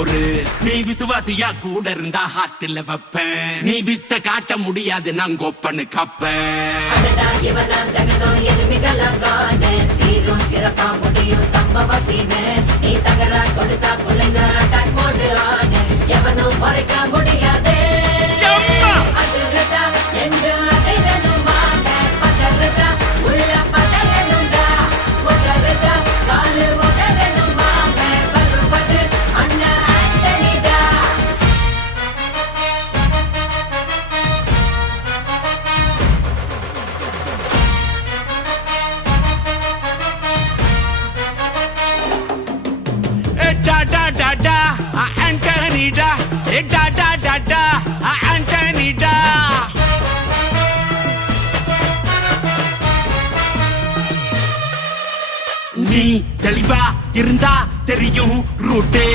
பொறு. நீ விசுவாசியா கூட இருந்தா ஹார்ட்ல வைப்பேன். நீ வித்த காட்ட முடியாது நான் கோப்பனு கப்பேன். சீரும் சிறப்பா முடியும் சம்பவ சீனு. நீ தகராறு கொடுத்தா பிள்ளைங்க அட்டாக் மோடு ஆனு. எவனும் மறைக்க முடியாது. அதிர்றதா நெஞ்சு அதிரணுமாங்க. பதறதா உள்ள பதறணுண்டா. உதறதா காலு உதறணுமாங்க. வருவது அண்ணன் ஆண்டனிடா. Antonida, da da da da, Antonida. நீ தெளிவா இருந்தா தெரியும் ரூட்டே.